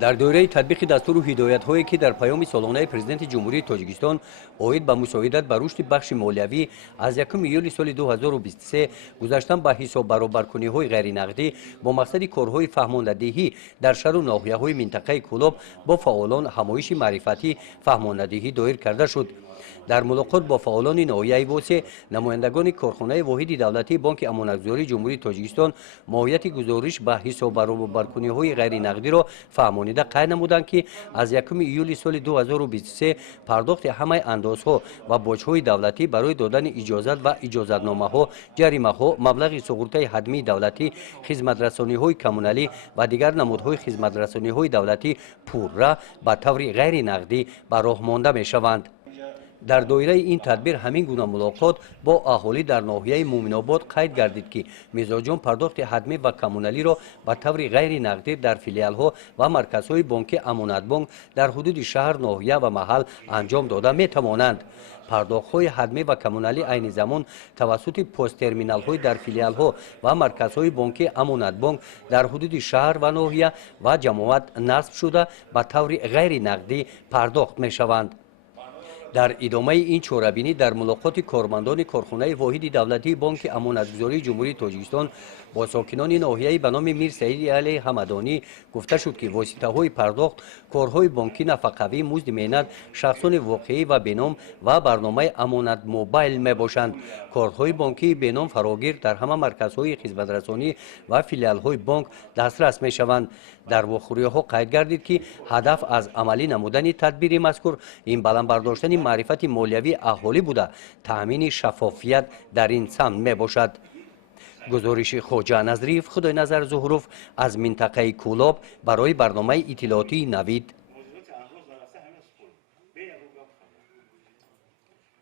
در دوره تطبیق دستور و هدایت‌هایی که در پیام سالانه پرزیدنت جمهوری تاجیکستان اوید به مساعدت بر رشد بخش مالیوی از 1 ایول سال 2023 گذاشتن به حساب برابرکنی‌های غیر نقدی با مقصد کارهای فهماندهی در شهر و ناحیه‌های منطقه کولاب با فعالان همایش معرفتی فهماندهی دایر کرده شد. در ملاقات با فعالان ناحیه واسع نمایندگان کارخانه واحد دولتی بانک امانتگذاری جمهوری تاجیکستان ماهیت گزارش به حساب برابرکنی‌های غیر نقدی را فهمانیده قید نمودند که از 1 ایول سال 2023 پرداخت همه اندازها و باج‌های دولتی برای دادن اجازت و اجازتنامه‌ها، جریمه‌ها، مبلغ سقوطی حتمی دولتی، خدمت‌رسانی‌های کمونالی و دیگر نمودهای خدمت‌رسانی‌های دولتی پوررا به طور غیر نقدی به راه مانده می‌شوند. در دایره این تدبیر همین گونه ملاقات با اهالی در ناحیه مومن‌آباد قید گردید که مزاجان پرداخت حتمی و کمونالی را به طور غیر نقدی در فیلیال‌ها و مرکزهای بانک امانت بانک در حدود شهر، ناحیه و محل انجام داده می‌توانند. پرداخت‌های حتمی و کمونالی عین زمان توسط پست ترمینال‌های در فیلیال‌ها و مرکزهای بانک امانت بانک در حدود شهر و ناحیه و جماعت نصب شده به طور غیر نقدی پرداخت می‌شوند. در ادامه این چاره‌بینی در ملاقات کارمندان کارخانه واحد دولتی بانک امانتگذاری جمهوری تاجیکستان با ساکنان ناحیه به نام میر سعید علی حمدانی گفته شد که واسطه‌های پرداخت، کارهای بانکی نفقه‌ای، مزد مهنت، شخصان واقعی و بنام و برنامه امانت موبایل میباشند. کارهای بانکی بنام فراگیر در همه مرکزهای خدمت‌رسانی و فیلیال‌های بانک دسترس میشوند. در واخوری‌ها قید گردید که هدف از عملی نمودن تدبیر مذکور این بلند برداشتن معرفت مالیوی اهالی بوده تأمین شفافیت در این سمت می باشد. گزارش خواجه نظریف خدای نظر زهروف از منطقه کولاب برای برنامه اطلاعاتی نوید.